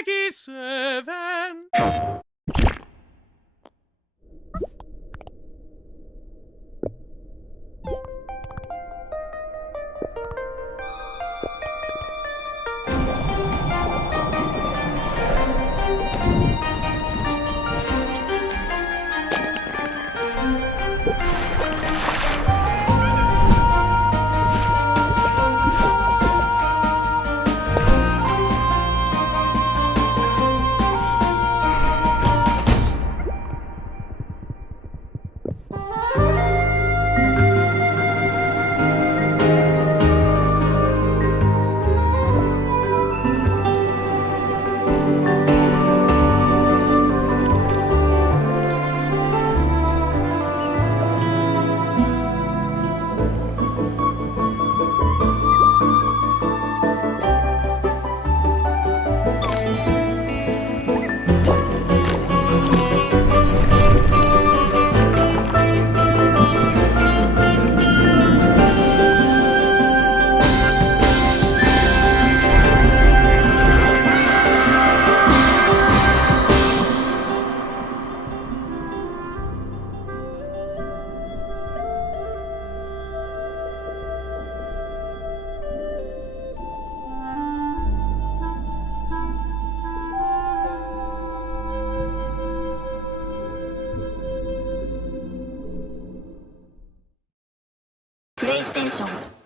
Maggie Seven. ステーション。